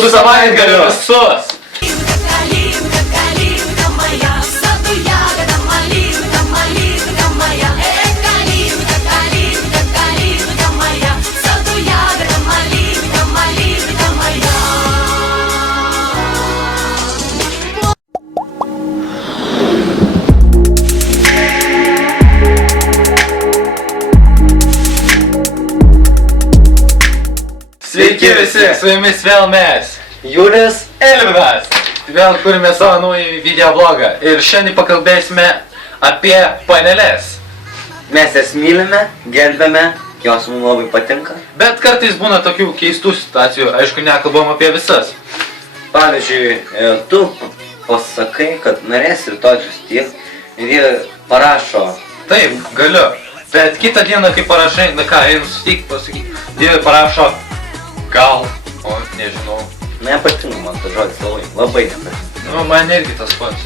Su savaitgaliu visus! Sveiki visi, su jumis vėl mes, Julius. Elvinas. Vėl kurime savo naują video blogą ir šiandien pakalbėsime apie paneles. Mes jas mylime, gerbėme, jos mums labai patinka. Bet kartais būna tokių keistų situacijų, aišku, nekalbam apie visas. Pavyzdžiui, tu pasakai, kad norėsi rytoj susitikti ir jie parašo. Taip, galiu. Bet kitą dieną, kai parašai, na ką, einu susitikti, pasakyti, jie parašo gal, o nežinau. Nepatinka man tas žodis labai nepatinka. Nu, man irgi tas pats.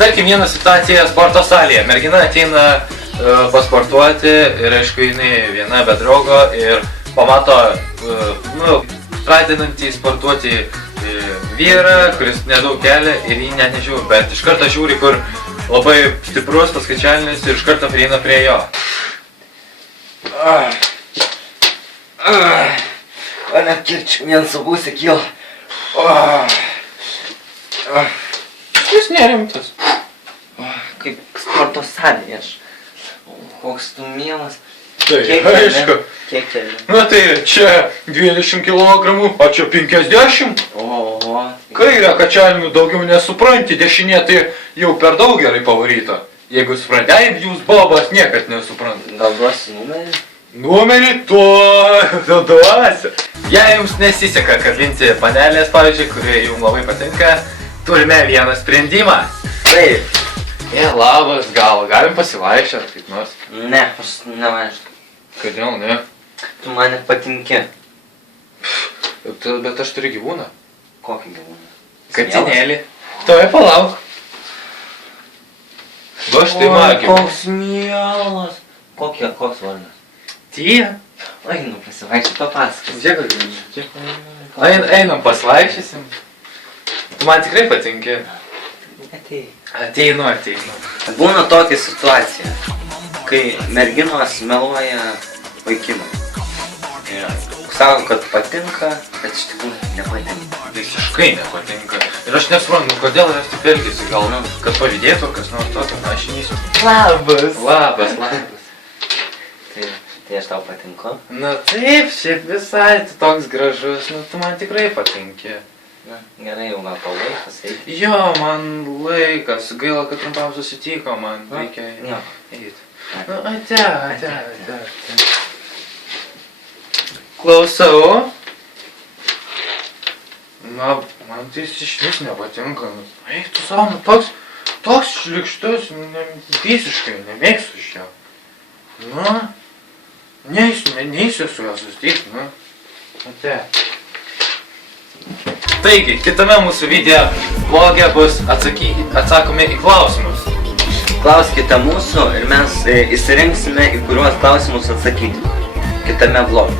Tarkim, viena situacija sporto salėje. Mergina ateina pasportuoti ir aišku, jinai viena be draugo ir pamato, pradedantį sportuoti vyrą, kuris nedaug kelia ir jį net nežiūri, bet iš karto žiūri, kur labai stiprus paskaičialinis ir iš karto prieina prie jo. Ane, kiek čia vien sabūsi kilo. Jis nerimtas. Kaip sporto salėje aš. Koks tu mielas. Tai Kiek aišku. Kiek keli? Na tai čia 20 kg, o čia 50. Oho. Kairę kačialinių daugiau nesupranti, dešinė tai jau per daug gerai pavaryta. Jeigu supranti, jūs bobas niekad nesupranta. Gal duosi numerį? Numerį duosiu. Jei jums nesiseka kabinti panelės, pavyzdžiui, kurie jums labai patinka, turime vieną sprendimą. Taip. Labas, gal galim pasivaikščioti kaip nors? Ne, aš nevaikštau. Kodėl ne? Tu man nepatinki. Bet aš turiu gyvūną. Kokį gyvūną? Katinėlį. Toj palauk. Va štai mano gyvūną. Koks mielas. Koks vardas? Tija. Einu pasivaikščioti, papasakos. Žiūrėk, einam pasivaikščiosim. Tu man tikrai patinki. Ateinu. Būna tokia situacija, kai merginos meluoja vaikinui. Sako, kad patinka, bet iš tikrųjų nepatinka. Visiškai nepatinka. Ir aš nesuprantu, kodėl jos taip elgiasi. Gal, kad pavydėtų ar kas nors tokio, aš neįsiu. Labas. Tai aš tau patinku. Na taip, šiaip visai, tu toks gražus, tu man tikrai patinki. Na, gerai, jau gal tau laikas eiti. Jo, man laikas, gaila, kad trumpam susitiko, man reikia eiti. Nu, ate. Klausau. Na, man tai iš vis nepatinka. Eik tu savo, toks šlikštus, visiškai nemėgstu iš jo. Nu, neįsiu su juo susitikti, nu. Ate. Taigi, kitame mūsų video vloge bus atsakomi į klausimus. Klauskite mūsų ir mes įsirinksime, į kuriuos klausimus atsakyti kitame vloge.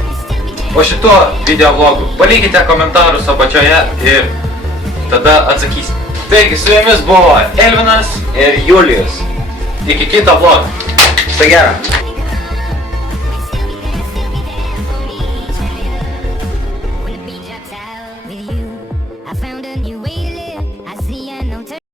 Po šituo video vlogu palikite komentarus apačioje ir tada atsakysim. Taigi, su jumis buvo Elvinas ir Julius. Iki kito vlogo. Viso gero.